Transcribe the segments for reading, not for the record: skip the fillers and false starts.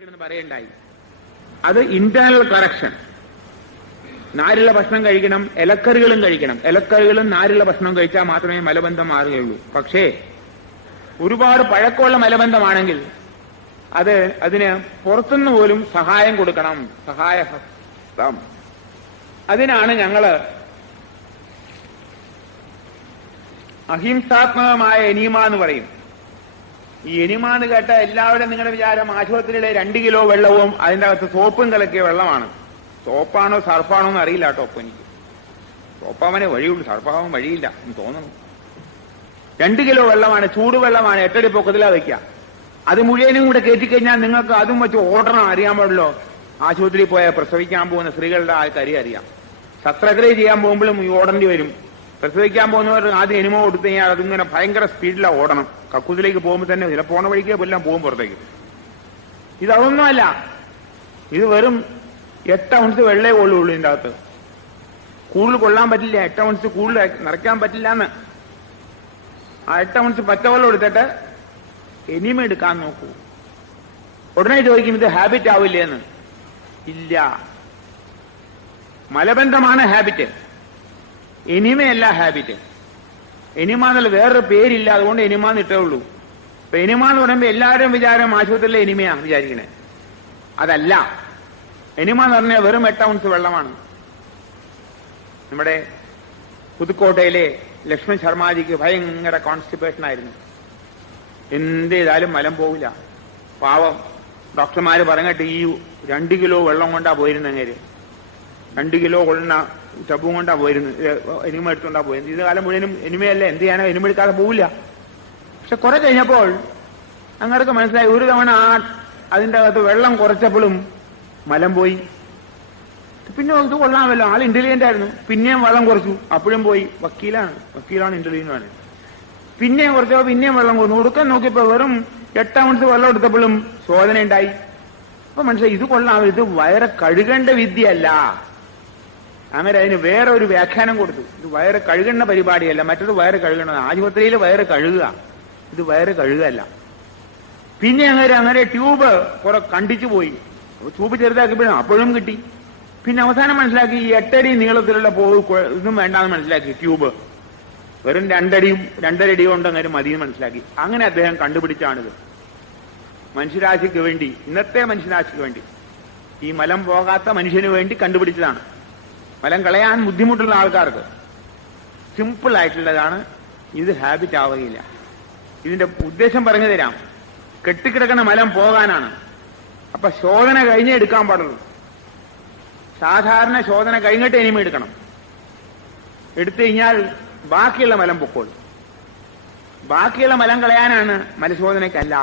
കഴിക്കണമെന്ന് പറയണ്ടായി. അത് internal correction. നാരുള്ള ഭക്ഷണം കഴിക്കണം, ഇലക്കറികളും കഴിക്കണം. ഇലക്കറികളും നാരുള്ള ഭക്ഷണം കഴിച്ചാൽ മാത്രമേ മലബന്ധം മാറുകയുള്ളൂ. പക്ഷേ ഒരുപാട് പഴക്കമുള്ള മലബന്ധമാണെങ്കിൽ അതിന് പുറത്തുനിന്ന് പോലും സഹായം കൊടുക്കണം, സഹായഹസ്തം. അതിനാണ് ഞങ്ങള് അഹിംസാത്മകമായ എനിമ എന്ന് പറയും. ഈ എനിമ എന്ന് കേട്ട എല്ലാവരും നിങ്ങളുടെ വിചാരം ആശുപത്രിയിലെ 2 കിലോ വെള്ളവും അതിൻ്റെ അകത്ത് സോപ്പും കലക്കിയ വെള്ളമാണ്. സോപ്പാണോ സർഫാണോ എന്ന് അറിയില്ല കേട്ടോ. ഒപ്പം എനിക്ക് സോപ്പാവനെ വഴിയുള്ളൂ, സർഫാവാൻ വഴിയില്ല എന്ന് തോന്നുന്നു. 2 കിലോ വെള്ളമാണ്, ചൂടുവെള്ളമാണ്, 8 അടി പൊക്കത്തിലാ വയ്ക്കുക. അത് മുഴുവനും കൂടെ കയറ്റിക്കഴിഞ്ഞാൽ നിങ്ങൾക്ക് അതും വെച്ച് ഓടണം. അറിയാൻ പാടില്ലോ, ആശുപത്രിയിൽ പോയാൽ പ്രസവിക്കാൻ പോകുന്ന സ്ത്രീകളുടെ ആൾക്കാരെ അറിയാം. ശസ്ത്രക്രിയ ചെയ്യാൻ പോകുമ്പോഴും ഈ ഓടേണ്ടി വരും. പ്രസവിക്കാൻ പോകുന്നവർ ആദ്യം എനിമ കൊടുത്തു കഴിഞ്ഞാൽ അതിങ്ങനെ ഭയങ്കര സ്പീഡിലാണ് ഓടണം. കക്കൂസിലേക്ക് പോകുമ്പോൾ തന്നെ ചില പോണ വഴിക്ക് എല്ലാം പോകും പുറത്തേക്ക്. ഇതൊന്നുമല്ല, ഇത് വെറും 8 ഔൺസ് വെള്ളേ കൊള്ളുള്ളൂ. ഇതിൻ്റെ അകത്ത് കൂടുതൽ കൊള്ളാൻ പറ്റില്ല. 8 ഔൺസ് കൂടുതൽ നിറയ്ക്കാൻ പറ്റില്ല എന്ന്. ആ 8 ഔൺസ് പച്ചവെള്ളം എടുത്തിട്ട് എനിമ എടുക്കാൻ നോക്കൂ. ഉടനെ ചോദിക്കും ഇത് ഹാബിറ്റ് ആവില്ലേ എന്ന്. ഇല്ല, മലബന്ധമാണ് ഹാബിറ്റ്, എനിമയല്ല ഹാബിറ്റ്. എനിമ എന്നുള്ള വേറൊരു പേരില്ല, അതുകൊണ്ട് എനിമ എന്നിട്ടേ ഉള്ളൂ. അപ്പൊ എനിമ എന്ന് പറയുമ്പോൾ എല്ലാവരും വിചാരം ആശുപത്രിയിലെ എനിമയാണ് വിചാരിക്കണേ. അതല്ല, എനിമ എന്ന് പറഞ്ഞാൽ വെറും 8 ഔൺസ് വെള്ളമാണ്. നമ്മുടെ പുതുക്കോട്ടയിലെ ലക്ഷ്മൺ ശർമാജിക്ക് ഭയങ്കര കോൺസ്റ്റിപ്പേഷൻ ആയിരുന്നു. എന്ത് ചെയ്താലും മലം പോവില്ല. പാവം ഡോക്ടർമാര് പറഞ്ഞിട്ട് ഈ 2 കിലോ വെള്ളം കൊണ്ടാ പോയിരുന്നേര്. 2 കിലോ കൊള്ളുന്ന ടബും കൊണ്ടാ പോയിരുന്നു, എനിമ എടുത്തുകൊണ്ടാ പോയിരുന്നത്. ഇത് കാലം മുഴുവനും എനിമയല്ലേ, എന്ത് ചെയ്യാനോ എനിമ എടുക്കാതെ പോവില്ല. പക്ഷെ കുറെ കഴിഞ്ഞപ്പോൾ അങ്ങർക്ക് മനസ്സിലായി, ഒരു തവണ അതിൻ്റെ അകത്ത് വെള്ളം കുറച്ചപ്പോഴും മലം പോയി. പിന്നെ ഇത് കൊള്ളാമല്ലോ, ആൾ ഇന്റലിജന്റ് ആയിരുന്നു. പിന്നെയും വെള്ളം കുറച്ചു, അപ്പോഴും പോയി. വക്കീലാണ് ഇന്റലിജന്റ് ആണ്. പിന്നെയും കുറച്ചോ പിന്നെയും വെള്ളം കുറഞ്ഞു. കൊടുക്കാൻ നോക്കിയപ്പോ വെറും 8 ഔൺസ് വെള്ളം എടുത്തപ്പോഴും ശോധന ഉണ്ടായി. അപ്പൊ മനസ്സിലായി ഇത് കൊള്ളാം, ഇത് വയറ് കഴുകേണ്ട വിദ്യയല്ല. അങ്ങനെ അതിന് വേറെ ഒരു വ്യാഖ്യാനം കൊടുത്തു. ഇത് വയറ് കഴുകേണ്ട പരിപാടിയല്ല, മറ്റത് വയറ് കഴുകണം. ആശുപത്രിയിൽ വയറ് കഴുകുക, ഇത് വയറ് കഴുകല്ല. പിന്നെ അങ്ങനെ ട്യൂബ് കുറെ കണ്ടിച്ചു പോയി. ട്യൂബ് ചെറുതാക്കിയപ്പോഴും അപ്പോഴും കിട്ടി. പിന്നെ അവസാനം മനസ്സിലാക്കി ഈ 8 അടി നീളത്തിലുള്ള ഇതും വേണ്ടാന്ന് മനസ്സിലാക്കി. ട്യൂബ് വെറും 2 അടിയും 2.5 അടിയും കൊണ്ട് അങ്ങനെ മതിയെന്ന് മനസ്സിലാക്കി. അങ്ങനെ അദ്ദേഹം കണ്ടുപിടിച്ചാണിത്. മനുഷ്യരാശിക്ക് വേണ്ടി, ഇന്നത്തെ മനുഷ്യരാശിക്ക് വേണ്ടി, ഈ മലം പോകാത്ത മനുഷ്യന് വേണ്ടി കണ്ടുപിടിച്ചതാണ്. മലം കളയാൻ ബുദ്ധിമുട്ടുള്ള ആൾക്കാർക്ക് സിമ്പിൾ ആയിട്ടുള്ളതാണ്. ഇത് ഹാബിറ്റ് ആവുകയില്ല. ഇതിന്റെ ഉദ്ദേശം പറഞ്ഞു തരാം. കെട്ടിക്കിടക്കുന്ന മലം പോകാനാണ്. അപ്പൊ ശോധന കഴിഞ്ഞേ എടുക്കാൻ പാടുള്ളൂ. സാധാരണ ശോധന കഴിഞ്ഞിട്ട് എനിമ എടുക്കണം. എടുത്തു കഴിഞ്ഞാൽ ബാക്കിയുള്ള മലം പൊക്കോളും. ബാക്കിയുള്ള മലം കളയാനാണ്, മലശോധനയ്ക്കല്ല.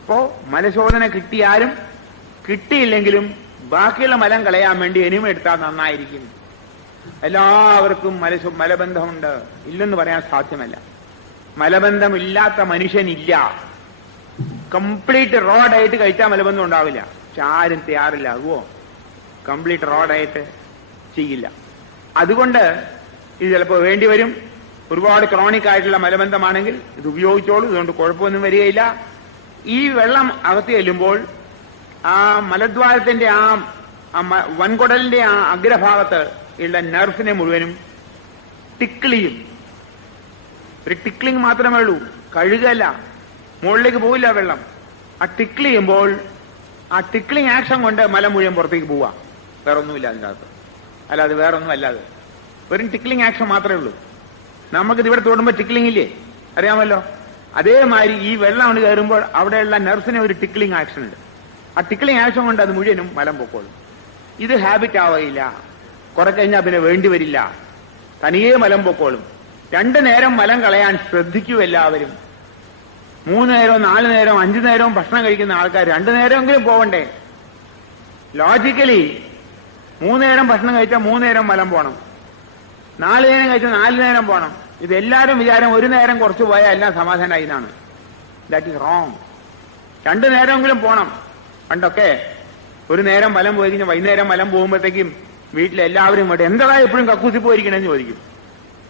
അപ്പോ മലശോധന കിട്ടിയാലും കിട്ടിയില്ലെങ്കിലും ബാക്കിയുള്ള മലം കളയാൻ വേണ്ടി എനിമ എടുത്താൽ നന്നായിരിക്കും. എല്ലാവർക്കും മലബന്ധമുണ്ട്, ഇല്ലെന്ന് പറയാൻ സാധ്യമല്ല. മലബന്ധമില്ലാത്ത മനുഷ്യനില്ല. കംപ്ലീറ്റ് റോ ഡയറ്റ് കഴിച്ചാൽ മലബന്ധം ഉണ്ടാവില്ല. പക്ഷെ ആരും തയ്യാറില്ലാകുമോ? കംപ്ലീറ്റ് റോ ഡയറ്റ് ചെയ്യില്ല. അതുകൊണ്ട് ഇത് ചിലപ്പോൾ വേണ്ടിവരും. ഒരുപാട് ക്രോണിക് ആയിട്ടുള്ള മലബന്ധമാണെങ്കിൽ ഇത് ഉപയോഗിച്ചോളൂ, ഇതുകൊണ്ട് കുഴപ്പമൊന്നും വരികയില്ല. ഈ വെള്ളം അകത്ത് ചെല്ലുമ്പോൾ ആ മലദ്വാരത്തിന്റെ ആ വൻകുടലിന്റെ ആ അഗ്രഭാഗത്ത് ഉള്ള നെർഫിനെ മുഴുവനും ടിക്കിൾ ചെയ്യും. ഒരു ടിക്ലിംഗ് മാത്രമേ ഉള്ളൂ, കഴുകല്ല. മുകളിലേക്ക് പോവില്ല വെള്ളം. ആ ടിക്കിൾ ചെയ്യുമ്പോൾ ആ ടിക്ലിംഗ് ആക്ഷൻ കൊണ്ട് മലം മുഴുവൻ പുറത്തേക്ക് പോവാ. വേറൊന്നുമില്ല അതിൻ്റെ അകത്ത്. അല്ലാതെ വേറൊന്നും അല്ലാതെ വെറും ടിക്ലിംഗ് ആക്ഷൻ മാത്രമേ ഉള്ളൂ. നമുക്കിത് ഇവിടെ തൊടുമ്പോൾ ടിക്ലിംഗ് ഇല്ലേ, അറിയാമല്ലോ. അതേമാതിരി ഈ വെള്ളം കൊണ്ട് കയറുമ്പോൾ അവിടെയുള്ള നെർഫിന് ഒരു ടിക്ലിംഗ് ആക്ഷൻ ഉണ്ട്. ആ ടിക്ലിംഗ് ആക്ഷൻ കൊണ്ട് അത് മുഴുവനും മലം പൊക്കോളും. ഇത് ഹാബിറ്റ് ആവുകയില്ല. കുറെ കഴിഞ്ഞാൽ പിന്നെ വേണ്ടി വരില്ല, തനിയെ മലം പൊക്കോളും. 2 നേരം മലം കളയാൻ ശ്രദ്ധിക്കൂ എല്ലാവരും. 3 നേരവും 4 നേരവും 5 നേരവും ഭക്ഷണം കഴിക്കുന്ന ആൾക്കാർ 2 നേരമെങ്കിലും പോകണ്ടേ? ലോജിക്കലി 3 നേരം ഭക്ഷണം കഴിച്ചാൽ 3 നേരം മലം പോകണം. 4 നേരം കഴിച്ചാൽ 4 നേരം പോകണം. ഇതെല്ലാവരും വിചാരം 1 നേരം കുറച്ച് പോയാൽ എല്ലാം സമാധാനമായി എന്നാണ്. That is wrong. 2 നേരമെങ്കിലും പോകണം. പണ്ടൊക്കെ 1 നേരം മലം പോയി കഴിഞ്ഞാൽ വൈകുന്നേരം മലം പോകുമ്പോഴത്തേക്കും വീട്ടിലെല്ലാവരും ഇങ്ങോട്ട് എന്താ എപ്പോഴും കക്കൂസി പോയിരിക്കണമെന്ന് ചോദിക്കും.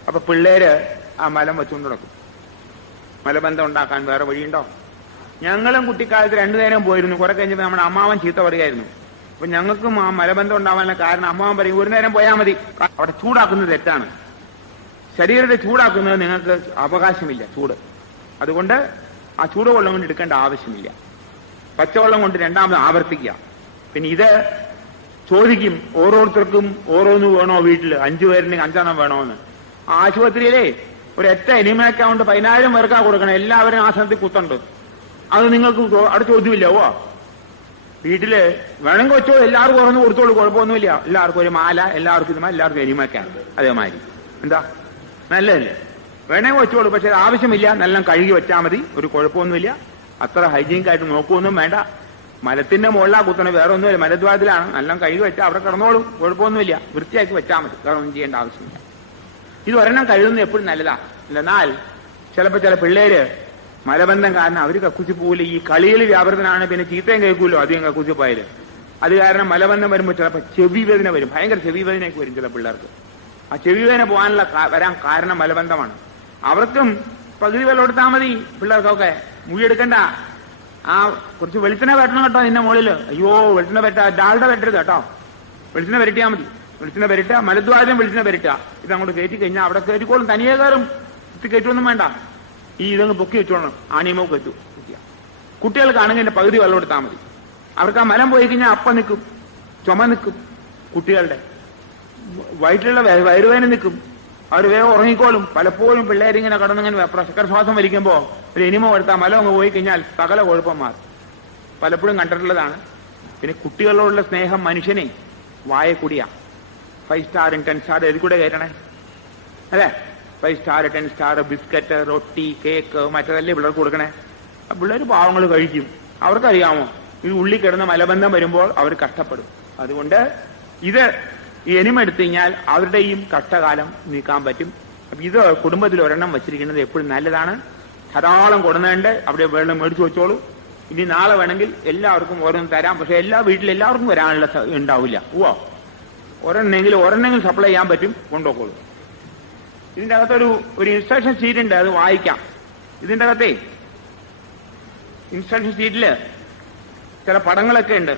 അപ്പൊ പിള്ളേര് ആ മലം വെച്ചുകൊണ്ട് നടക്കും. മലബന്ധം ഉണ്ടാക്കാൻ വേറെ വഴിയുണ്ടോ? ഞങ്ങളും കുട്ടിക്കാലത്ത് 2 നേരം പോയിരുന്നു. കുറെ കഴിഞ്ഞപ്പോൾ നമ്മുടെ അമ്മാവൻ ചീത്ത പറയുമായിരുന്നു. അപ്പൊ ഞങ്ങൾക്കും ആ മലബന്ധം ഉണ്ടാവാനുള്ള കാരണം അമ്മാവൻ പറയും 1 നേരം പോയാൽ മതി. അവിടെ ചൂടാക്കുന്നത് തെറ്റാണ്. ശരീരത്തെ ചൂടാക്കുന്നത് നിങ്ങൾക്ക് അവകാശമില്ല ചൂട്. അതുകൊണ്ട് ആ ചൂടുവെള്ളം കൊണ്ട് എടുക്കേണ്ട ആവശ്യമില്ല. പച്ചവെള്ളം കൊണ്ട് രണ്ടാമത് ആവർത്തിക്കുക. പിന്നെ ഇത് ചോദിക്കും ഓരോരുത്തർക്കും ഓരോന്ന് വേണോ വീട്ടിൽ, 5 പേരുണ്ടെങ്കിൽ 5 എണ്ണം വേണോന്ന്. ആശുപത്രിയിലെ ഒരു ഒറ്റ എനിമ അക്കൗണ്ട് 10,000 പേർക്കാ കൊടുക്കണം. എല്ലാവരും ആ സ്ഥലത്ത് കുത്തുണ്ട്. അത് നിങ്ങൾക്ക് അവിടെ ചോദ്യമില്ലവോ? വീട്ടില് വേണമെങ്കിൽ വെച്ചോ, എല്ലാവർക്കും ഓരോന്ന് കൊടുത്തോളൂ, കുഴപ്പമൊന്നുമില്ല. എല്ലാവർക്കും ഒരു മാല, എല്ലാവർക്കും ഇതുമാ, എല്ലാവർക്കും എനിമക്കാണ് അതേമാതിരി. എന്താ നല്ലതല്ലേ? വേണമെങ്കിൽ വെച്ചോളൂ, പക്ഷെ ആവശ്യമില്ല. നല്ല കഴുകി വെച്ചാൽ മതി, ഒരു കുഴപ്പമൊന്നുമില്ല. അത്ര ഹൈജീനിക്കായിട്ട് നോക്കുകയൊന്നും വേണ്ട. മലത്തിന്റെ മുകളിലാ കുത്തണ, വേറെ ഒന്നുമില്ല, മലദ്വാരത്തിലാണ്. നല്ല കഴുകി വെച്ചാൽ അവിടെ കിടന്നോളും, കുഴപ്പമൊന്നുമില്ല. വൃത്തിയാക്കി വെച്ചാൽ മതി, വേറെ ഒന്നും ചെയ്യേണ്ട ആവശ്യമില്ല. ഇത് ഒരെണ്ണം കഴുകുന്നത് എപ്പോഴും നല്ലതാ. എന്നാൽ ചിലപ്പോൾ ചില പിള്ളേര് മലബന്ധം കാരണം അവർ കക്കുച്ചി പോകില്ല. ഈ കളിയിൽ വ്യാപൃതനാണ്, പിന്നെ ചീത്തയും കേൾക്കുമല്ലോ അധികം കക്കുച്ചി പോയാല്. അത് കാരണം മലബന്ധം വരുമ്പോൾ ചിലപ്പോൾ ചെവി വേദന വരും. ഭയങ്കര ചെവി വേദനയൊക്കെ വരും ചില പിള്ളേർക്ക്. ആ ചെവി വേദന വരാൻ കാരണം മലബന്ധമാണ്. അവർക്കും പകുതി വെള്ളം എടുത്താൽ മതി. പിള്ളേർക്കൊക്കെ മുഴിയെടുക്കണ്ട. ആ കുറച്ച് വെളിച്ചെണ്ണ വരട്ടണം കേട്ടോ നിന്റെ മുകളില്. അയ്യോ വെളിച്ചെണ്ണ വരട്ടാ, ഡാളുടെ വരട്ടരുത് കേട്ടോ. വെളിച്ചെണ്ണ വരട്ടിയാൽ മതി. വെളിച്ചെണ്ണ വരട്ടുക, മലദ്വാരം വെളിച്ചെണ്ണ വരട്ടുക. ഇത് അങ്ങോട്ട് കയറ്റി കഴിഞ്ഞാൽ അവിടെ കയറ്റിക്കോളും, തനിയെ കയറും. ഇത് കയറ്റൊന്നും വേണ്ട. ഈ ഇതങ്ങ് പൊക്കി വെച്ചോളണം. ആണിയമോ കയറ്റു. കുട്ടികൾക്കാണെങ്കിൽ എന്റെ പകുതി വെള്ളം എടുത്താൽ മതി. അവർക്ക് ആ മലം പോയി കഴിഞ്ഞാൽ അപ്പം നിൽക്കും, ചുമ നിൽക്കും. കുട്ടികളുടെ വയറ്റിലുള്ള വയറുവേദന നിൽക്കും. അവർ വേഗം ഉറങ്ങിക്കോളും. പലപ്പോഴും പിള്ളേരിങ്ങനെ കടന്നിങ്ങനെ പ്രഷർ ശ്വാസം വലിക്കുമ്പോൾ ഒരു എനിമ എടുത്താൽ മലം അങ്ങ് പോയി കഴിഞ്ഞാൽ സകല കുഴപ്പം മാറും. പലപ്പോഴും കണ്ടിട്ടുള്ളതാണ്. പിന്നെ കുട്ടികളോടുള്ള സ്നേഹം മനുഷ്യനെ വായ കൂടിയാ. 5 സ്റ്റാർ 10 സ്റ്റാർ ഇതിൽ കൂടെ കയറ്റണേ അല്ലേ? 5 സ്റ്റാർ 10 സ്റ്റാർ ബിസ്ക്കറ്റ്, റൊട്ടി, കേക്ക് മറ്റതല്ലേ പിള്ളേർക്ക് കൊടുക്കണേ. പിള്ളേർ പാവങ്ങൾ കഴിക്കും. അവർക്കറിയാമോ ഈ ഉള്ളി കിടന്ന് മലബന്ധം വരുമ്പോൾ അവർ കഷ്ടപ്പെടും. അതുകൊണ്ട് ഇത് ഈ എനിമ എടുത്തു കഴിഞ്ഞാൽ അവരുടെയും കഷ്ടകാലം നീക്കാൻ പറ്റും. അപ്പൊ ഇത് കുടുംബത്തിൽ ഒരെണ്ണം വെച്ചിരിക്കുന്നത് എപ്പോഴും നല്ലതാണ്. ധാരാളം കൊടുന്നുണ്ട്. അവിടെ വെള്ളം മേടിച്ചു വെച്ചോളൂ. ഇനി നാളെ വേണമെങ്കിൽ എല്ലാവർക്കും ഓരോന്ന് തരാം. പക്ഷെ എല്ലാ വീട്ടിലും എല്ലാവർക്കും വരാനുള്ള ഉണ്ടാവില്ല. ഒരെണ്ണെങ്കിലും സപ്ലൈ ചെയ്യാൻ പറ്റും, കൊണ്ടുപോക്കോളൂ. ഇതിന്റെ അകത്തൊരു ഇൻസ്ട്രക്ഷൻ ഷീറ്റ് ഉണ്ട്, അത് വായിക്കാം. ഇതിന്റെ അകത്തെ ഇൻസ്ട്രക്ഷൻ ഷീറ്റില് ചില പടങ്ങളൊക്കെ ഉണ്ട്,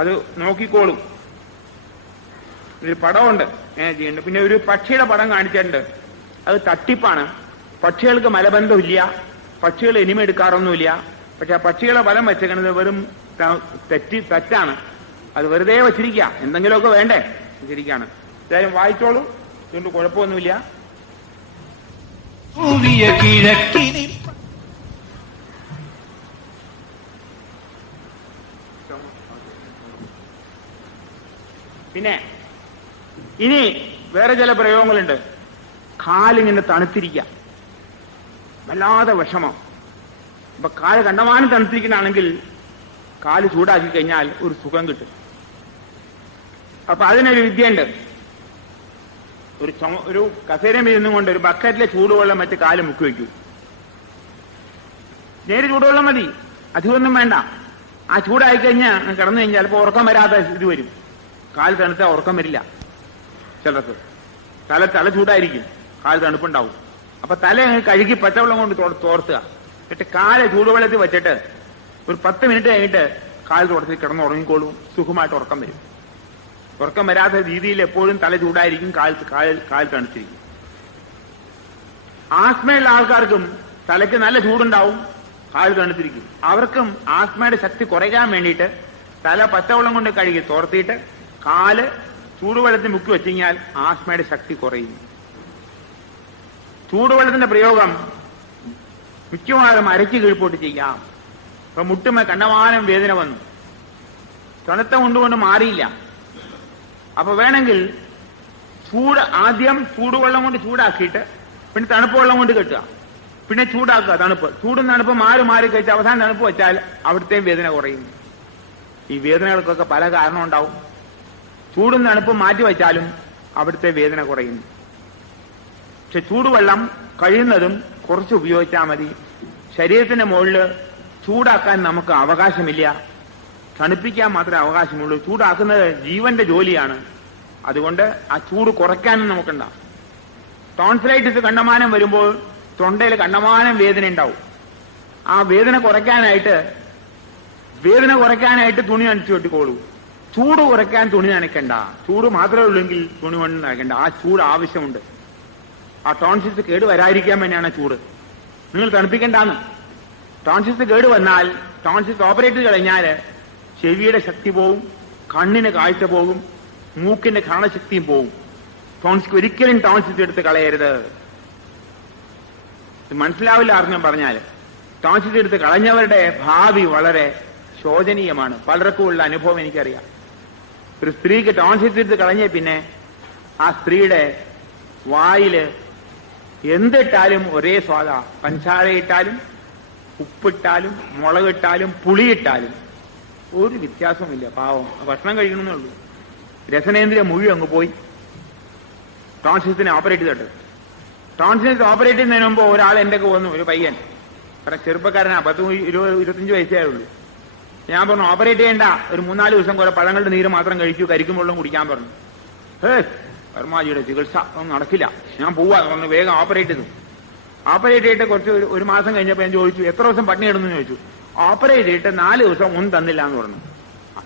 അത് നോക്കിക്കോളും. ഒരു പടമുണ്ട് എങ്ങനെ ചെയ്യുന്നുണ്ട്. പിന്നെ ഒരു പക്ഷിയുടെ പടം കാണിച്ചിട്ടുണ്ട്. അത് തട്ടിപ്പാണ്. പക്ഷികൾക്ക് മലബന്ധമില്ല, പക്ഷികൾ എനിമ എടുക്കാറൊന്നുമില്ല. പക്ഷെ ആ പക്ഷികളെ ഫലം വെച്ചേക്കുന്നത് വെറും തെറ്റാണ്. അത് വെറുതെ വെച്ചിരിക്കുക, എന്തെങ്കിലുമൊക്കെ വേണ്ടേ വെച്ചിരിക്കുകയാണ്. എന്തായാലും വായിച്ചോളൂ, ഇതുകൊണ്ട് കുഴപ്പമൊന്നുമില്ല. പിന്നെ ഇനി വേറെ ചില പ്രയോഗങ്ങളുണ്ട്. കാലിങ്ങനെ തണുത്തിരിക്കുക, വല്ലാതെ വിഷമം. അപ്പൊ കാല് കണ്ടമാനം തണുത്തിരിക്കുന്നതാണെങ്കിൽ കാല് ചൂടാക്കി കഴിഞ്ഞാൽ ഒരു സുഖം കിട്ടും. അപ്പൊ അതിനൊരു വിദ്യയുണ്ട്. ഒരു കസേരയിൽ ഇരുന്നും കൊണ്ട് ഒരു ബക്കറ്റിലെ ചൂടുവെള്ളം വെച്ച് കാല് മുക്കി വയ്ക്കൂ. നേരെ ചൂടുവെള്ളം മതി, അധികമൊന്നും വേണ്ട. ആ ചൂടായി കഴിഞ്ഞാൽ കിടന്നു കഴിഞ്ഞാൽ ചിലപ്പോൾ ഉറക്കം വരാത്ത ഇത് വരും. കാല് തണുത്താൽ ഉറക്കം വരില്ല ചിലർക്ക്. തല ചൂടായിരിക്കും, കാല് തണുപ്പുണ്ടാവും. അപ്പൊ തല കഴുകി പച്ചവെള്ളം കൊണ്ട് തോർത്തുക. എന്നിട്ട് കാല് ചൂടുവെള്ളത്തിൽ വെച്ചിട്ട് ഒരു 10 മിനിറ്റ് കഴിഞ്ഞിട്ട് കാല് തുടച്ച് കിടന്ന് ഉറങ്ങിക്കോളും. സുഖമായിട്ട് ഉറക്കം വരും. ഉറക്കം വരാത്ത രീതിയിൽ എപ്പോഴും തല ചൂടായിരിക്കും, കാൽ തണുത്തിരിക്കും. ആസ്മയുള്ള ആൾക്കാർക്കും തലയ്ക്ക് നല്ല ചൂടുണ്ടാവും, കാല് തണുത്തിരിക്കും. അവർക്കും ആസ്മയുടെ ശക്തി കുറയ്ക്കാൻ വേണ്ടിയിട്ട് തല പച്ചവെള്ളം കൊണ്ട് കഴുകി തോർത്തിയിട്ട് കാല് ചൂടുവെള്ളത്തിൽ മുക്കി വെച്ച് കഴിഞ്ഞാൽ ആസ്മയുടെ ശക്തി കുറയും. ചൂടുവെള്ളത്തിന്റെ പ്രയോഗം മിക്കവാറും അരയ്ക്ക് കീഴ്പോട്ട് ചെയ്യാം. ഇപ്പൊ മുട്ടുമ കണ്ടമാനം വേദന വന്നു, തണുത്ത കൊണ്ടുകൊണ്ട് മാറിയില്ല. അപ്പൊ വേണമെങ്കിൽ ആദ്യം ചൂടുവെള്ളം കൊണ്ട് ചൂടാക്കിയിട്ട് പിന്നെ തണുപ്പ് വെള്ളം കൊണ്ട് കെട്ടുക, പിന്നെ ചൂടാക്കുക. ചൂടും തണുപ്പ് മാറി കഴിച്ച് അവസാനം തണുപ്പ് വെച്ചാൽ അവിടുത്തെയും വേദന കുറയും. ഈ വേദനകൾക്കൊക്കെ പല കാരണം ഉണ്ടാവും. ചൂടും തണുപ്പും മാറ്റി വെച്ചാലും അവിടുത്തെ വേദന കുറയും. പക്ഷെ ചൂടുവെള്ളം കഴിയുന്നതും കുറച്ച് ഉപയോഗിച്ചാൽ മതി. ശരീരത്തിന്റെ മുകളിൽ ചൂടാക്കാൻ നമുക്ക് അവകാശമില്ല, തണുപ്പിക്കാൻ മാത്രമേ അവകാശമുള്ളൂ. ചൂടാക്കുന്നത് ജീവന്റെ ജോലിയാണ്. അതുകൊണ്ട് ആ ചൂട് കുറയ്ക്കാനും നമുക്കുണ്ടാവും. ടോൺസിലൈറ്റിസ് കണ്ടമാനം വരുമ്പോൾ തൊണ്ടയിൽ കണ്ടമാനം വേദന ഉണ്ടാവും. ആ വേദന കുറയ്ക്കാനായിട്ട് തുണി നനച്ചു കെട്ടിക്കോളൂ. ചൂട് കുറയ്ക്കാൻ തുണി നനയ്ക്കണ്ട. ചൂട് മാത്രമേ ഉള്ളൂങ്കിൽ തുണി കൊണ്ട് നനയ്ക്കണ്ട. ആ ചൂട് ആവശ്യമുണ്ട്. ആ ടോൺസിൽസ് കേട് വരാതിരിക്കാൻ വേണ്ടിയാണ് ചൂട്. നിങ്ങൾ തണുപ്പിക്കണ്ടെന്ന്. ടോൺസിൽസ് കേട് വന്നാൽ, ടോൺസിൽസ് ഓപ്പറേറ്റ് ചെയ്ത് കഴിഞ്ഞാൽ ചെവിയുടെ ശക്തി പോവും, കണ്ണിന് കാഴ്ച പോകും, മൂക്കിന്റെ ഘ്രാണശക്തിയും പോവും. ഒരിക്കലും ടോൺസിൽസ് എടുത്ത് കളയരുത്. മനസ്സിലാവില്ല അറിഞ്ഞാൽ പറഞ്ഞാൽ. ടോൺസിൽസ് എടുത്ത് കളഞ്ഞവരുടെ ഭാവി വളരെ ശോചനീയമാണ്. പലർക്കും ഉള്ള അനുഭവം എനിക്കറിയാം. ഒരു സ്ത്രീക്ക് ടോൺസിൽസ് എടുത്ത് കളഞ്ഞ പിന്നെ ആ സ്ത്രീയുടെ വായില് എന്തിട്ടാലും ഒരേ സ്വാദ. പഞ്ചസാരയിട്ടാലും ഉപ്പിട്ടാലും മുളകിട്ടാലും പുളിയിട്ടാലും ഒരു വ്യത്യാസമില്ല. പാവം ഭക്ഷണം കഴിക്കണമെന്നേ ഉള്ളൂ. രസനേന്ദ്രിയ മുഴുവൻ അങ്ങ് പോയി. ടോൺസിൽസിനെ ഓപ്പറേറ്റ് ചെയ്തിട്ട്, ടോൺസിൽസ് ഓപ്പറേറ്റ് ചെയ്യുന്നതിന് മുമ്പ് ഒരാൾ എന്റെ വന്നു, ഒരു പയ്യൻ, ചെറുപ്പക്കാരനാ, 10-25 വയസ്സേ ഉള്ളൂ. ഞാൻ പറഞ്ഞു ഓപ്പറേറ്റ് ചെയ്യേണ്ട, ഒരു 3-4 ദിവസം കുറെ പഴങ്ങളുടെ നീര് മാത്രം കഴിക്കൂ, കരിക്കും വെള്ളം കുടിക്കാൻ പറഞ്ഞു. വർമാജിയുടെ ചികിത്സ ഒന്നും നടക്കില്ല, ഞാൻ പോവാ പറഞ്ഞു. വേഗം ഓപ്പറേറ്റ് ചെയ്തു. ഓപ്പറേറ്റ് ചെയ്തിട്ട് കുറച്ച് ഒരു മാസം കഴിഞ്ഞപ്പോൾ ഞാൻ ചോദിച്ചു എത്ര ദിവസം പട്ടിണി കിടന്നു ചോദിച്ചു. ഓപ്പറേറ്റ് ചെയ്തിട്ട് 4 ദിവസം ഒന്നും തന്നില്ല എന്ന് പറഞ്ഞു.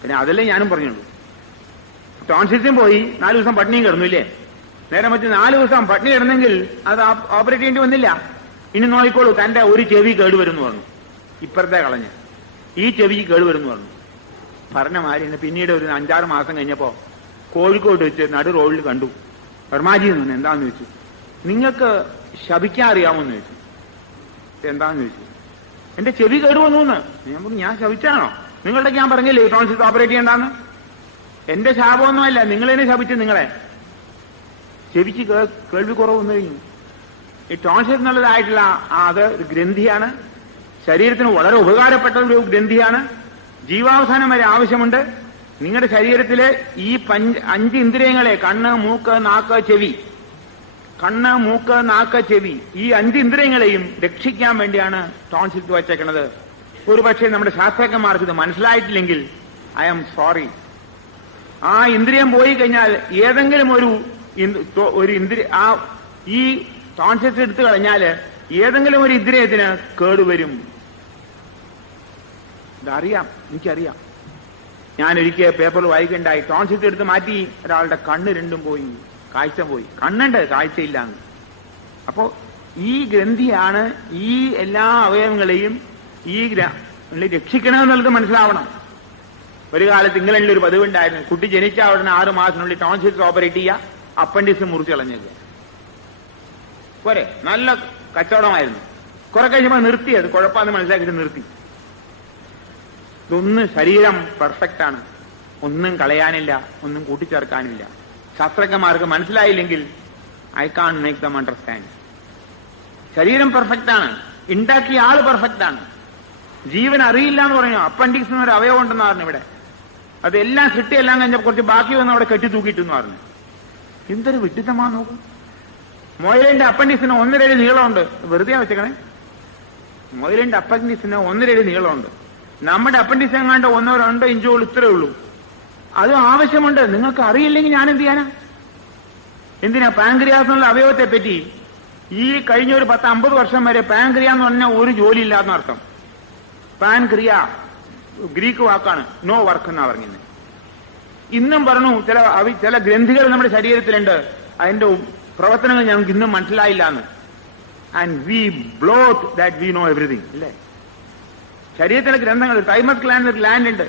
പിന്നെ അതല്ലേ ഞാനും പറഞ്ഞുള്ളൂ. ടോൺസിൽസും പോയി, 4 ദിവസം പട്ടിണിയും കിടന്നില്ലേ. നേരെ മറ്റ് 4 ദിവസം പട്ടിണി കിടന്നെങ്കിൽ അത് ഓപ്പറേറ്റ് ചെയ്യേണ്ടി വന്നില്ല. ഇനി നോക്കിക്കോളൂ, തന്റെ ഒരു ചെവി കേടുവരുന്നു പറഞ്ഞു. ഇപ്പുറത്തെ കളഞ്ഞ് ഈ ചെവിക്ക് കേടുവരുന്നു പറഞ്ഞു. പറഞ്ഞ മാതിരി പിന്നീട് ഒരു 5-6 മാസം കഴിഞ്ഞപ്പോ കോഴിക്കോട് വെച്ച് നടു റോഡിൽ കണ്ടു. വർമാജി നിന്ന് എന്താന്ന് ചോദിച്ചു. നിങ്ങൾക്ക് ശപിക്കാൻ അറിയാമോന്ന് ചോദിച്ചു. എന്താന്ന് ചോദിച്ചു. എന്റെ ചെവി കേടുവന്നു എന്ന്. ഞാൻ പറഞ്ഞു ഞാൻ ശപിച്ചാണോ? നിങ്ങളുടെ ഞാൻ പറഞ്ഞില്ലേ ടോൺസിൽസ് ഓപ്പറേറ്റ് ചെയ്യണ്ടെന്ന്. എന്റെ ശാപമൊന്നുമല്ല, നിങ്ങളെന്നെ ശപിച്ചു. നിങ്ങളെ ചെവിക്ക് കേൾവി കുറവ് വന്നു കഴിഞ്ഞു. ഈ ടോൺസിൽസ് എന്നുള്ളതായിട്ടുള്ള അത് ഒരു ഗ്രന്ഥിയാണ്. ശരീരത്തിന് വളരെ ഉപകാരപ്പെട്ട ഒരു ഗ്രന്ഥിയാണ്. ജീവാവസാനം വരെ ആവശ്യമുണ്ട്. നിങ്ങളുടെ ശരീരത്തിലെ ഈ 5 ഇന്ദ്രിയങ്ങളെ, കണ്ണ്, മൂക്ക്, നാക്ക്, ചെവി, കണ്ണ്, മൂക്ക്, നാക്ക്, ചെവി, ഈ 5 ഇന്ദ്രിയങ്ങളെയും രക്ഷിക്കാൻ വേണ്ടിയാണ് ടോൺസിൽസ് വച്ചേക്കുന്നത്. ഒരു പക്ഷേ നമ്മുടെ ശാസ്ത്രജ്ഞന്മാർക്ക് ഇത് മനസ്സിലായിട്ടില്ലെങ്കിൽ ഐ ആം സോറി. ആ ഇന്ദ്രിയം പോയി കഴിഞ്ഞാൽ ഏതെങ്കിലും ഒരു ഈ ടോൺസിൽസ് എടുത്തു കളഞ്ഞാൽ ഏതെങ്കിലും ഒരു ഇന്ദ്രിയത്തിന് കേടുവരും. ഇതറിയാം, എനിക്കറിയാം. ഞാനൊരിക്കൽ പേപ്പറിൽ വായിക്കണ്ടായി, ടോൺസിൽസ് എടുത്ത് മാറ്റി ഒരാളുടെ കണ്ണ് രണ്ടും പോയി, കാഴ്ച പോയി. കണ്ണുണ്ട്, കാഴ്ചയില്ലാന്ന്. അപ്പോ ഈ ഗ്രന്ഥിയാണ് ഈ എല്ലാ അവയവങ്ങളെയും രക്ഷിക്കണമെന്നുള്ളത് മനസ്സിലാവണം. ഒരു കാലത്ത് ഇംഗ്ലണ്ടിൽ ഒരു പതിവുണ്ടായിരുന്നു. കുട്ടി ജനിച്ച ഉടനെ 6 മാസത്തിനുള്ളിൽ ടോൺസിൽസ് ഓപ്പറേറ്റ് ചെയ്യുക, അപ്പൻഡിക്സ് മുറിച്ച് കളഞ്ഞേക്കുക. പോരെ, നല്ല കച്ചവടമായിരുന്നു. കുറെ കഴിയുമ്പോൾ നിർത്തിയത് കുഴപ്പമെന്ന് മനസ്സിലാക്കിയിട്ട് നിർത്തി. ഇതൊന്നും ശരീരം പെർഫെക്റ്റാണ്, ഒന്നും കളയാനില്ല, ഒന്നും കൂട്ടിച്ചേർക്കാനില്ല. ശാസ്ത്രജ്ഞന്മാർക്ക് മനസ്സിലായില്ലെങ്കിൽ I can make them understand. ശരീരം പെർഫെക്റ്റാണ്, ഉണ്ടാക്കിയ ആള് പെർഫെക്റ്റാണ്. ജീവൻ അറിയില്ല എന്ന് പറഞ്ഞു. അപ്പൻഡിക്സ് എന്നൊരു അവയവം ഉണ്ടെന്ന് പറഞ്ഞു ഇവിടെ. അതെല്ലാം കിട്ടിയെല്ലാം കഴിഞ്ഞപ്പോൾ കുറച്ച് ബാക്കി വന്ന് അവിടെ കെട്ടി തൂക്കിയിട്ടെന്ന് പറഞ്ഞു. എന്തൊരു വിഡിത്തമാ നോക്കും. മൊയിലിന്റെ അപ്പൻഡിക്സിന് 1.5 അടി നീളമുണ്ട്. വെറുതെ വെച്ചേക്കണേ. മൊയിലിന്റെ അപ്പൻഡിക്സിന് 1.5 അടി നീളമുണ്ട്. നമ്മുടെ അപ്പൻഡിക്സ് എങ്ങാണ്ട് 1-2 ഇഞ്ചോളം ഇത്രേ ഉള്ളൂ. അതും ആവശ്യമുണ്ട്. നിങ്ങൾക്ക് അറിയില്ലെങ്കിൽ ഞാൻ എന്ത് ചെയ്യാനാ? എന്തിനാ? പാൻക്രിയാസ് എന്നുള്ള അവയവത്തെ പറ്റി ഈ കഴിഞ്ഞ ഒരു 10-50 വർഷം വരെ പാൻക്രിയ എന്ന് പറഞ്ഞാൽ ഒരു ജോലി ഇല്ലാന്ന് അർത്ഥം. പാൻക്രിയ ഗ്രീക്ക് വാക്കാണ്, നോ വർക്ക് എന്നാ പറഞ്ഞത്. ഇന്നും പറഞ്ഞു ചില ഗ്രന്ഥികൾ നമ്മുടെ ശരീരത്തിലുണ്ട്, അതിന്റെ പ്രവർത്തനങ്ങൾ ഞങ്ങൾക്ക് ഇന്നും മനസ്സിലായില്ല എന്ന്. And we blot that we know everything. അല്ലേ? ശരീരത്തിലെ ഗ്രന്ഥങ്ങൾ, തൈമസ് ഗ്ലാൻഡ് ഒരു ഗ്ലാൻഡ് ഉണ്ട്.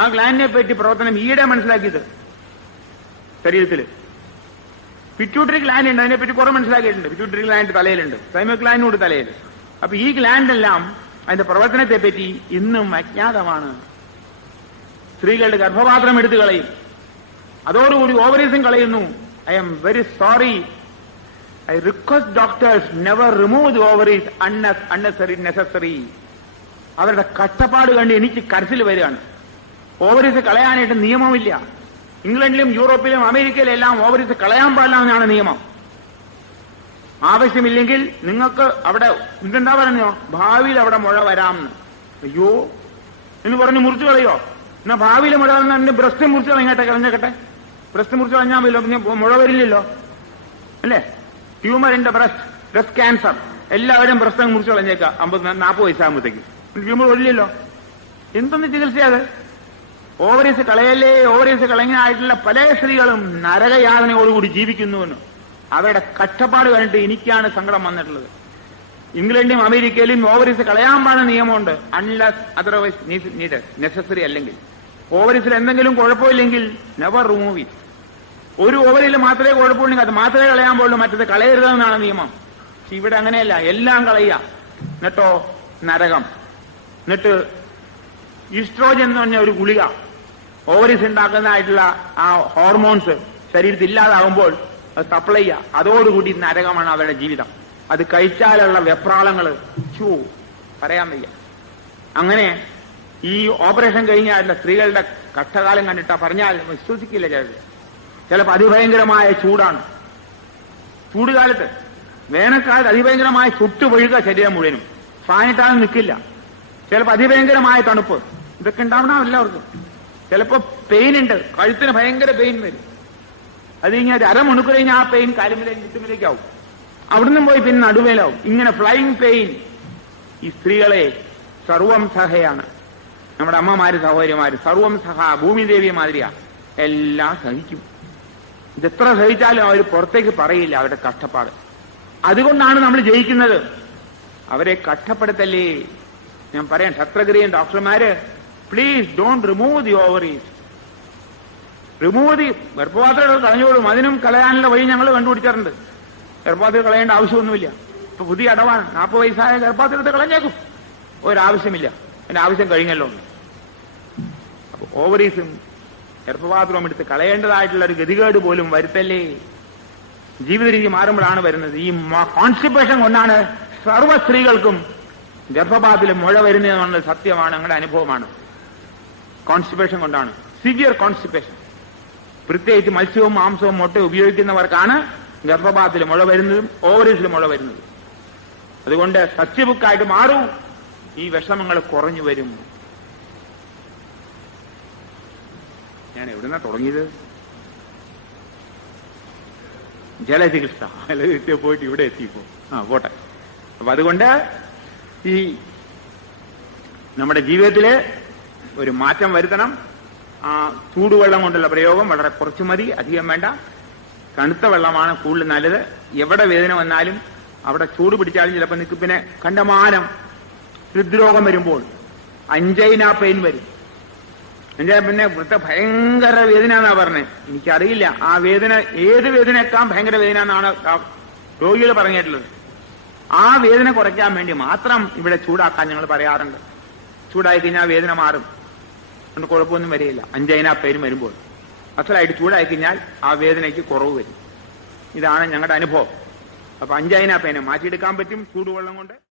ആ ഗ്ലാൻഡിനെ പറ്റി പ്രവർത്തനം ഈയിടെ മനസ്സിലാക്കിയത്. ശരീരത്തിൽ പിറ്റ്യൂട്ടറി ഗ്ലാൻഡ് ഉണ്ട്, അതിനെപ്പറ്റി കുറെ മനസ്സിലാക്കിയിട്ടുണ്ട്. പിറ്റ്യൂട്ടറി ഗ്ലാൻഡ് തലയിലുണ്ട്, തൈമസ് ഗ്ലാൻഡ് തലയിൽ. അപ്പൊ ഈ ഗ്ലാൻഡെല്ലാം അതിന്റെ പ്രവർത്തനത്തെ പറ്റി ഇന്നും അജ്ഞാതമാണ്. സ്ത്രീകളുടെ ഗർഭപാത്രം എടുത്തു കളയും, അതോടുകൂടി ഓവറീസും കളയുന്നു. I am very sorry. I request doctors never remove the ovaries unnecessary necessary. അവരുടെ കഷ്ടപ്പാട് കണ്ട് എനിക്ക് കരച്ചിൽ വരികയാണ്. ഓവറീസ് കളയാനായിട്ട് നിയമമില്ല. ഇംഗ്ലണ്ടിലും യൂറോപ്പിലും അമേരിക്കയിലും എല്ലാം ഓവറീസ് കളയാൻ പാടില്ലെന്നാണ് നിയമം. ആവശ്യമില്ലെങ്കിൽ നിങ്ങൾക്ക് അവിടെ ഇതെന്താ പറഞ്ഞോ, ഭാവിയിൽ അവിടെ മുഴ വരാമെന്ന്. അയ്യോ എന്ന് പറഞ്ഞ് മുറിച്ചു കളയോ? എന്നാ ഭാവിയിൽ മുഴ വന്ന ബ്രസ്റ്റ് മുറിച്ച് കളഞ്ഞേട്ടെ. ബ്രസ്റ്റ് മുറിച്ച് കളഞ്ഞാൽ മുഴ വരില്ലല്ലോ, അല്ലേ? Tumour in the breast cancer. എല്ലാവരും പ്രശ്നം മുറിച്ച് കളഞ്ഞേക്കാം 40 വയസ്സാകുമ്പോഴത്തേക്ക് ട്യൂമർ ഒഴില്ലല്ലോ. എന്തൊന്ന് ചികിത്സയത്? ഓവറീസ് കളയല്ലേ, ഓവറീസ് കളയാനായിട്ടുള്ള പല സ്ത്രീകളും നരകയാതനയോടുകൂടി ജീവിക്കുന്നുവെന്ന് അവരുടെ കഷ്ടപ്പാട് കണ്ടിട്ട് എനിക്കാണ് സങ്കടം വന്നിട്ടുള്ളത്. ഇംഗ്ലണ്ടിലും അമേരിക്കയിലും ഓവറീസ് കളയാൻ പാടുന്ന നിയമമുണ്ട്, അൺലെസ് അതർവൈസ് നീഡഡ്, നെസസറി അല്ലെങ്കിൽ. ഓവറീസിൽ എന്തെങ്കിലും കുഴപ്പമില്ലെങ്കിൽ നെവർ റിമൂവ് ഇറ്റ്. ഒരു ഓവറിൽ മാത്രമേ കുഴപ്പമുണ്ടെങ്കിൽ അത് മാത്രമേ കളയാൻ പാടുള്ളൂ, മറ്റത് കളയരുതെന്നാണ് നിയമം. പക്ഷെ ഇവിടെ അങ്ങനെയല്ല, എല്ലാം കളയുക. എന്നിട്ടോ നരകം. എന്നിട്ട് ഈസ്ട്രോജൻ എന്ന് പറഞ്ഞ ഒരു ഗുളിക, ഓവറീസ് ഉണ്ടാക്കുന്നതായിട്ടുള്ള ആ ഹോർമോൺസ് ശരീരത്തിൽ ഇല്ലാതാകുമ്പോൾ അത് സപ്ലൈ ചെയ്യുക. അതോടുകൂടി നരകമാണ് അവരുടെ ജീവിതം. അത് കഴിച്ചാലുള്ള വെപ്രാളങ്ങള് പറയാൻ വയ്യ. അങ്ങനെ ഈ ഓപ്പറേഷൻ കഴിഞ്ഞാലുള്ള സ്ത്രീകളുടെ കഷ്ടകാലം കണ്ടിട്ടാ പറഞ്ഞാൽ വിശ്വസിക്കില്ല ചിലത്. ചിലപ്പോൾ അതിഭയങ്കരമായ ചൂടാണ്. ചൂടുകാലത്ത്, വേനൽക്കാലത്ത് അതിഭയങ്കരമായ ചുട്ടുപൊഴുക ശരീരം മുഴുവനും, ഫാനിട്ടാലും നിൽക്കില്ല. ചിലപ്പോൾ അതിഭയങ്കരമായ തണുപ്പ്. ഇതൊക്കെ ഉണ്ടാവണം എല്ലാവർക്കും. ചിലപ്പോൾ പെയിൻ ഉണ്ട്, കഴുത്തിന് ഭയങ്കര പെയിൻ വരും. അത് കഴിഞ്ഞാൽ ഒരു അരമണിക്കൂർ കഴിഞ്ഞാൽ ആ പെയിൻ കാലുമിലേക്ക് ചുറ്റുമിലേക്കാവും. അവിടുന്ന് പോയി പിന്നെ നടുവേലാവും. ഇങ്ങനെ ഫ്ലൈയിങ് പെയിൻ. ഈ സ്ത്രീകളെ സർവം സഹയാണ്. നമ്മുടെ അമ്മമാര് സഹോദരിമാര് സർവം സഹ, ഭൂമിദേവി മാതിരിയാ, എല്ലാം സഹിക്കും. ഇതെത്ര സഹിച്ചാലും അവർ പുറത്തേക്ക് പറയില്ല അവരുടെ കഷ്ടപ്പാട്. അതുകൊണ്ടാണ് നമ്മൾ ജയിക്കുന്നത്. അവരെ കഷ്ടപ്പെടുത്തല്ലേ. ഞാൻ പറയാം, ശസ്ത്രക്രിയൻ ഡോക്ടർമാര്, please don't remove the ovaries. Remove the ഗർഭപാത്രം കളഞ്ഞോളും. അതിനും കളയാനുള്ള വഴി ഞങ്ങൾ കണ്ടുപിടിച്ചിട്ടുണ്ട്. ഗർഭപാത്രം കളയേണ്ട ആവശ്യമൊന്നുമില്ല. ഇപ്പൊ പുതിയ അടവാണ്. 40 വയസ്സായ ഗർഭപാത്രത്തെ കളഞ്ഞേക്കും, ഒരാവശ്യമില്ല. എന്റെ ആവശ്യം കഴിഞ്ഞല്ലോ. അപ്പൊ ഓവറീസും ഗർഭപാത്രവും എടുത്ത് കളയേണ്ടതായിട്ടുള്ള ഒരു ഗതികേട് പോലും വരുത്തല്ലേ. ജീവിത രീതി മാറുമ്പോഴാണ് വരുന്നത്. ഈ കോൺസ്റ്റിപ്പേഷൻ കൊണ്ടാണ് സർവ്വ സ്ത്രീകൾക്കും ഗർഭപാത്രത്തിൽ മുഴ വരുന്നതെന്നുള്ളത് സത്യമാണ്, ഞങ്ങളുടെ അനുഭവമാണ്. കോൺസ്റ്റിപ്പേഷൻ കൊണ്ടാണ്, സിവിയർ കോൺസ്റ്റിപ്പേഷൻ. പ്രത്യേകിച്ച് മത്സ്യവും മാംസവും മുട്ട ഉപയോഗിക്കുന്നവർക്കാണ് ഗർഭപാത്രത്തിൽ മുഴ വരുന്നതും ഓവറീസിൽ മുഴ വരുന്നതും. അതുകൊണ്ട് സസ്യബുക്കായിട്ട് മാറൂ, ഈ വിഷമങ്ങൾ കുറഞ്ഞു വരും. ഞാൻ എവിടുന്നാ തുടങ്ങിയത്? ജലചികിത്സ പോയിട്ട് ഇവിടെ എത്തിപ്പോ പോട്ടെ. അപ്പൊ അതുകൊണ്ട് ഈ നമ്മുടെ ജീവിതത്തില് ഒരു മാറ്റം വരുത്തണം. ആ ചൂടുവെള്ളം കൊണ്ടുള്ള പ്രയോഗം വളരെ കുറച്ച് മതി, അധികം വേണ്ട. തണുത്ത വെള്ളമാണ് കൂടുതൽ നല്ലത്. എവിടെ വേദന വന്നാലും അവിടെ ചൂട് പിടിച്ചാലും ചിലപ്പോൾ നിൽക്കും. പിന്നെ കണ്ടമാനം ഹൃദ്രോഗം വരുമ്പോൾ അഞ്ചൈന പെയിൻ വരും. പിന്നെ ഭയങ്കര വേദന എന്നാ പറഞ്ഞത്. എനിക്കറിയില്ല ആ വേദന ഏത് വേദനയേക്കാൾ ഭയങ്കര വേദന എന്നാണ് രോഗികൾ പറഞ്ഞിട്ടുള്ളത്. ആ വേദന കുറയ്ക്കാൻ വേണ്ടി മാത്രം ഇവിടെ ചൂടാക്കാൻ ഞങ്ങൾ പറയാറുണ്ട്. ചൂടായി കഴിഞ്ഞാൽ വേദന മാറും, അതുകൊണ്ട് കുഴപ്പമൊന്നും വരികയില്ല. അഞ്ചൈന പെയിൻ വരുമ്പോൾ അസലായിട്ട് ചൂടായി കഴിഞ്ഞാൽ ആ വേദനയ്ക്ക് കുറവ് വരും. ഇതാണ് ഞങ്ങളുടെ അനുഭവം. അപ്പൊ അഞ്ചൈന പെയിനെ മാറ്റിയെടുക്കാൻ പറ്റും ചൂടുവെള്ളം കൊണ്ട്.